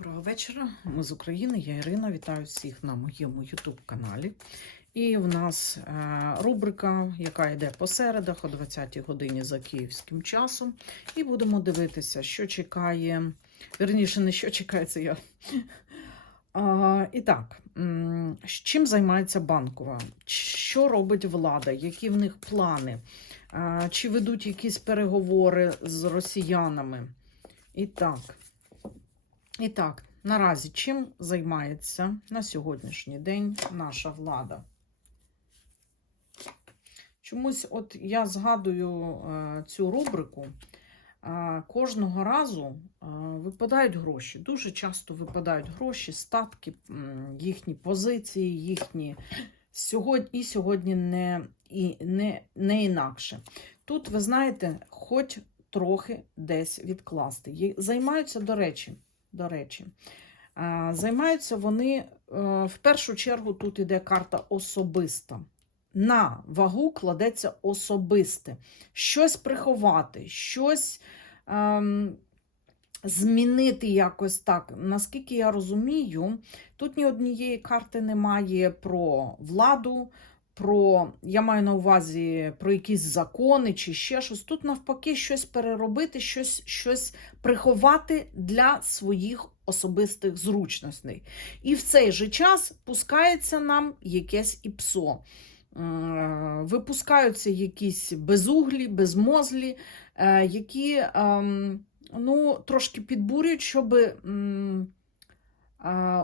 Доброго вечора. Ми з України. Я Ірина. Вітаю всіх на моєму YouTube каналі. І в нас е, рубрика, яка йде по середах о 20-й годині за київським часом. І будемо дивитися, що чекає. Верніше, не що чекає, це я. А, і так, чим займається банкова? Що робить влада? Які в них плани? А, чи ведуть якісь переговори з росіянами? І так. І так, наразі чим займається на сьогоднішній день наша влада? Чомусь, от я згадую е, цю рубрику. е, Кожного разу е, випадають гроші. Дуже часто випадають гроші, статки, їхні позиції, їхні сьогодні і сьогодні не, і не, не інакше. Тут, ви знаєте, хоч трохи десь відкласти. Займаються, до речі, до речі, займаються вони е, в першу чергу. Тут іде карта особиста. На вагу кладеться особисте, щось приховати, щось ем, змінити якось так. Наскільки я розумію, тут ні однієї карти немає про владу, про, я маю на увазі про якісь закони чи ще щось. Тут навпаки щось переробити, щось, щось приховати для своїх особистих зручностей. І в цей же час пускається нам якесь іпсо. Е, Випускаються якісь безуглі, безмозлі, е, які ем, ну, трошки підбурюють, щоб е,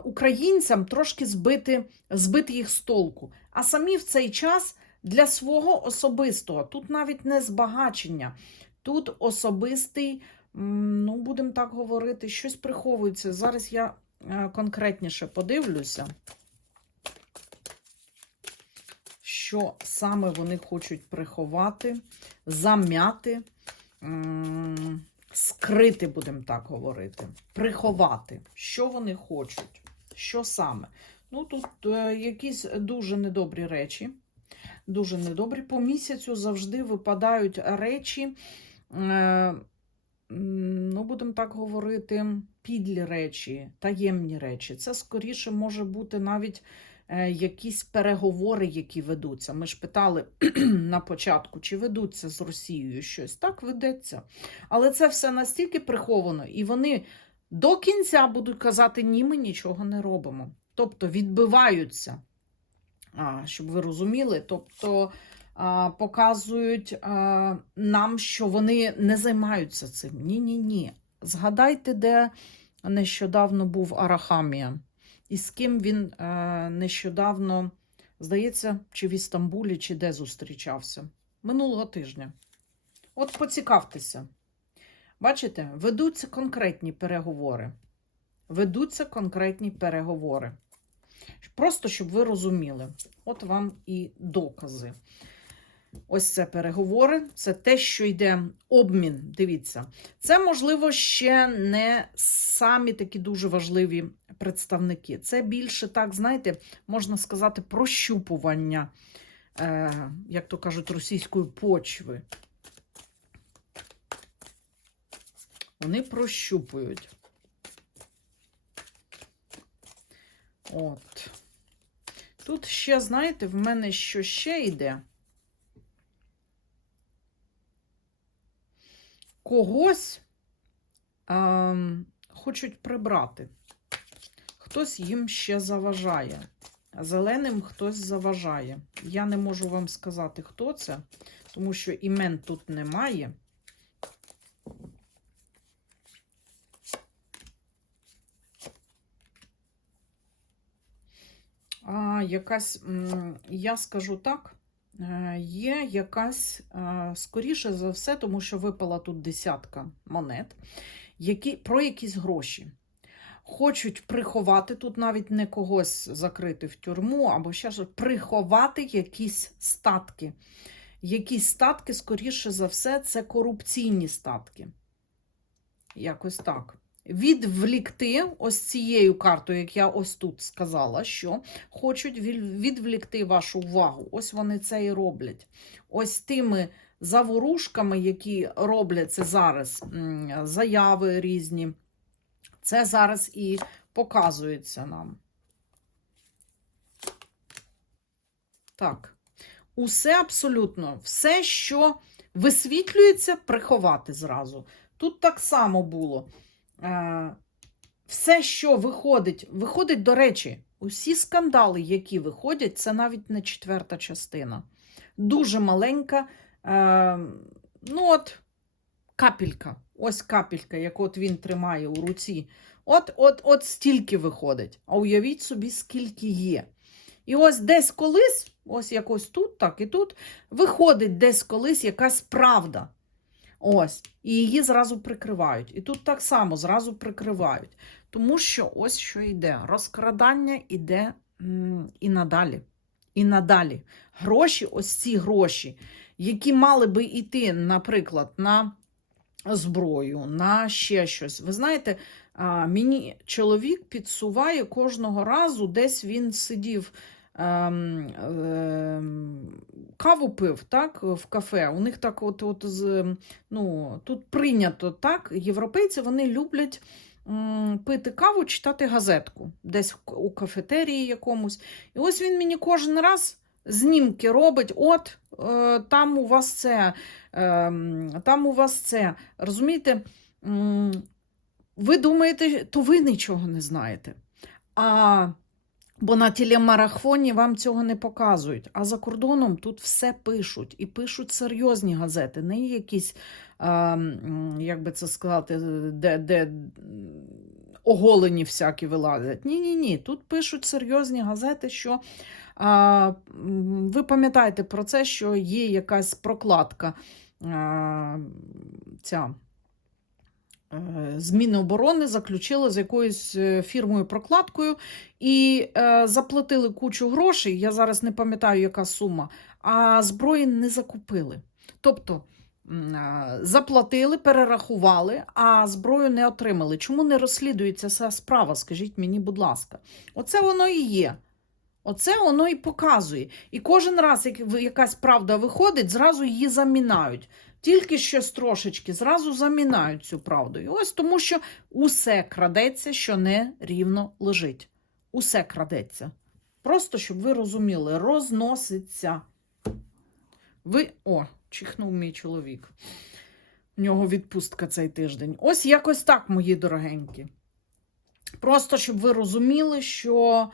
українцям трошки збити, збити їх з толку. А самі в цей час для свого особистого, тут навіть не збагачення, тут особистий, ну, будемо так говорити, щось приховується. Зараз я е, конкретніше подивлюся, що саме вони хочуть приховати, зам'яти, скрити, будемо так говорити, приховати, що вони хочуть, що саме. Ну, тут е, якісь дуже недобрі речі. Дуже недобрі. По місяцю завжди випадають речі, е, ну, будемо так говорити, підлі речі, таємні речі. Це скоріше може бути навіть е, якісь переговори, які ведуться. Ми ж питали на початку, чи ведуться з Росією щось. Так ведеться. Але це все настільки приховано, і вони до кінця будуть казати, ні, ми нічого не робимо. Тобто відбиваються, щоб ви розуміли, тобто показують нам, що вони не займаються цим. Ні-ні ні. Згадайте, де нещодавно був Арахамія, і з ким він е, нещодавно, здається, чи в Істамбулі, чи де зустрічався. Минулого тижня. От поцікавтеся. Бачите, ведуться конкретні переговори. Ведуться конкретні переговори. Просто щоб ви розуміли. От вам і докази. Ось це переговори, це те, що йде обмін. Дивіться, це, можливо, ще не самі такі дуже важливі представники. Це більше, так, знаєте, можна сказати, прощупування, е, як то кажуть, російської почви. Вони прощупують. От. Тут ще, знаєте, в мене що ще йде? Когось ем, хочуть прибрати. Хтось їм ще заважає. Зеленим хтось заважає. Я не можу вам сказати, хто це, тому що імен тут немає. Якась, я скажу так, е, є якась, е, скоріше за все, тому що випала тут десятка монет, які, про якісь гроші. Хочуть приховати, тут навіть не когось закрити в тюрму або ще щось, приховати якісь статки. Якісь статки, скоріше за все, це корупційні статки. Якось так. Відвлікти ось цією картою, як я ось тут сказала, що хочуть відвлікти вашу увагу. Ось вони це і роблять. Ось тими заворушками, які робляться зараз, заяви різні. Це зараз і показується нам. Так. Усе абсолютно, все, що висвітлюється, приховати зразу. Тут так само було. Е, все, що виходить, виходить, до речі, усі скандали, які виходять, це навіть не четверта частина. Дуже маленька, е, ну от, капелька. Ось капелька, яку от він тримає у руці. От, от, от стільки виходить. А уявіть собі, скільки є. І ось десь колись, ось якось тут, так і тут, виходить десь колись якась правда. Ось, і її зразу прикривають. І тут так само зразу прикривають. Тому що ось що йде. Розкрадання йде і надалі. І надалі. Гроші, ось ці гроші, які мали би йти, наприклад, на зброю, на ще щось. Ви знаєте, мені чоловік підсуває кожного разу, десь він сидів. Ем, ем, Каву пив так, в кафе. У них так, от, от з, ну, тут прийнято так. Європейці вони люблять пити каву, читати газетку десь у кафетерії якомусь. І ось він мені кожен раз знімки робить. От е, там у вас це, е, там у вас це. Розумієте? Ви думаєте, то ви нічого не знаєте. А, бо на телемарафоні вам цього не показують. А за кордоном тут все пишуть. І пишуть серйозні газети, не якісь, а, як би це сказати, де, де оголені всякі вилазять. Ні-ні ні. Тут пишуть серйозні газети, що а, ви пам'ятаєте про це, що є якась прокладка. А, ця з Міноборони заключили з якоюсь е, фірмою прокладкою і е, заплатили кучу грошей. Я зараз не пам'ятаю, яка сума, а зброї не закупили. Тобто е, заплатили, перерахували, а зброю не отримали. Чому не розслідується ця справа? Скажіть мені, будь ласка, оце воно і є. Оце воно і показує. І кожен раз, як якась правда виходить, зразу її замінають. Тільки щось трошечки, зразу замінають цю правду. І ось тому, що усе крадеться, що не рівно лежить. Усе крадеться. Просто щоб ви розуміли, розноситься. Ви. О, чихнув мій чоловік. У нього відпустка цей тиждень. Ось якось так, мої дорогенькі. Просто щоб ви розуміли, що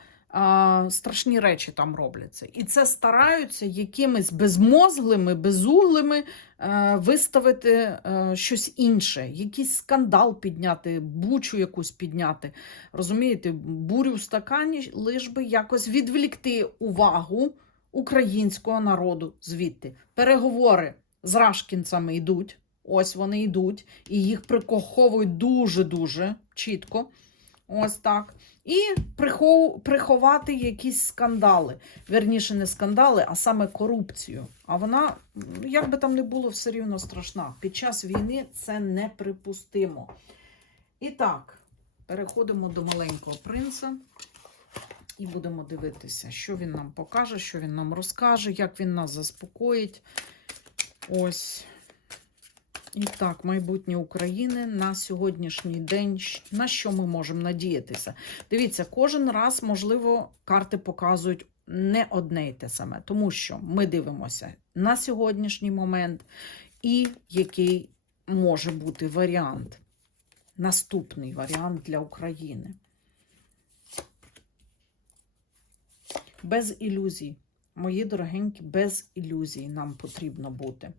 страшні речі там робляться. І це стараються якимись безмозглими, безуглими е, виставити е, щось інше, якийсь скандал підняти, бучу якусь підняти. Розумієте, бурю в стакані, лиш би якось відвлікти увагу українського народу звідти. Переговори з рашкінцями йдуть. Ось вони йдуть, і їх прикоховують дуже-дуже чітко. Ось так. І прихов... приховати якісь скандали. Верніше, не скандали, а саме корупцію. А вона, як би там не було, все рівно страшна. Під час війни це неприпустимо. І так, переходимо до маленького принца. І будемо дивитися, що він нам покаже, що він нам розкаже, як він нас заспокоїть. Ось. І так, майбутнє України на сьогоднішній день. На що ми можемо надіятися? Дивіться, кожен раз, можливо, карти показують не одне й те саме, тому що ми дивимося на сьогоднішній момент і який може бути варіант. Наступний варіант для України. Без ілюзій. Мої дорогенькі, без ілюзій нам потрібно бути.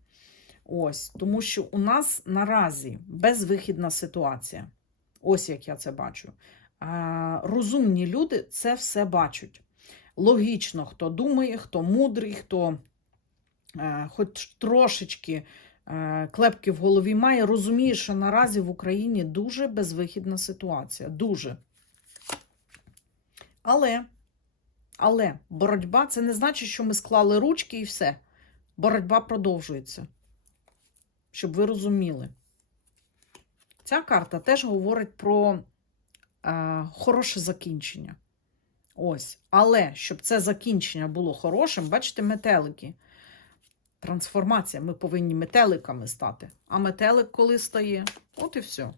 Ось, тому що у нас наразі безвихідна ситуація. Ось як я це бачу. А, розумні люди це все бачать. Логічно, хто думає, хто мудрий, хто е, хоч трошечки е, клепки в голові має, розуміє, що наразі в Україні дуже безвихідна ситуація. Дуже. Але, але боротьба це не значить, що ми склали ручки і все. Боротьба продовжується щоб ви розуміли. Ця карта теж говорить про е, хороше закінчення. Ось. Але щоб це закінчення було хорошим, бачите, метелики. Трансформація. Ми повинні метеликами стати. А метелик коли стає? От і все.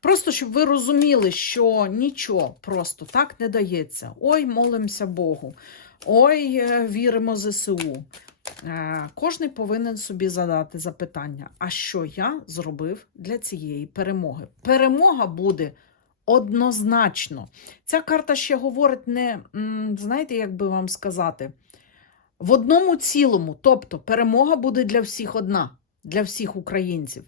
Просто щоб ви розуміли, що нічого просто так не дається. Ой, молимося Богу. Ой, е, віримо ЗСУ. Е, Кожний повинен собі задати запитання: а що я зробив для цієї перемоги? Перемога буде однозначно. Ця карта ще говорить не, знаєте, як би вам сказати, в одному цілому. Тобто перемога буде для всіх одна, для всіх українців.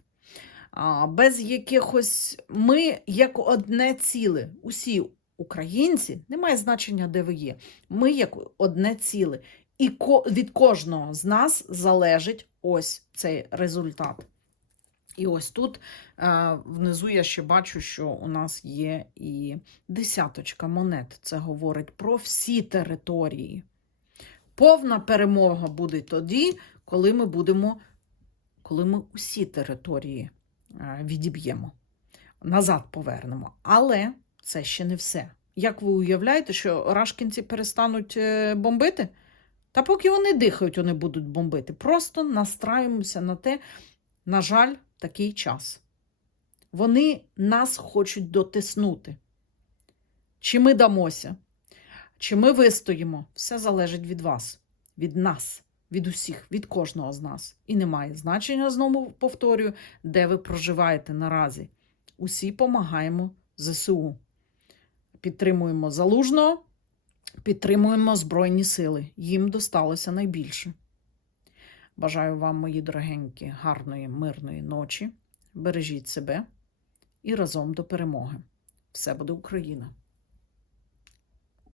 Без якихось ми як одне ціле. Усі українці, немає значення, де ви є. Ми як одне ціле. І від кожного з нас залежить ось цей результат. І ось тут е, внизу я ще бачу, що у нас є і десяточка монет. Це говорить про всі території. Повна перемога буде тоді, коли ми будемо, коли ми усі території е, відіб'ємо, назад повернемо. Але це ще не все. Як ви уявляєте, що рашкінці перестануть е, бомбити? Та поки вони дихають, вони будуть бомбити. Просто настраюємося на те, на жаль, такий час. Вони нас хочуть дотиснути. Чи ми дамося, чи ми вистоїмо, все залежить від вас, від нас, від усіх, від кожного з нас. І немає значення, знову повторюю, де ви проживаєте наразі. Усі помагаємо ЗСУ. Підтримуємо залужного, підтримуємо Збройні Сили. Їм досталося найбільше. Бажаю вам, мої дорогенькі, гарної, мирної ночі. Бережіть себе і разом до перемоги. Все буде Україна!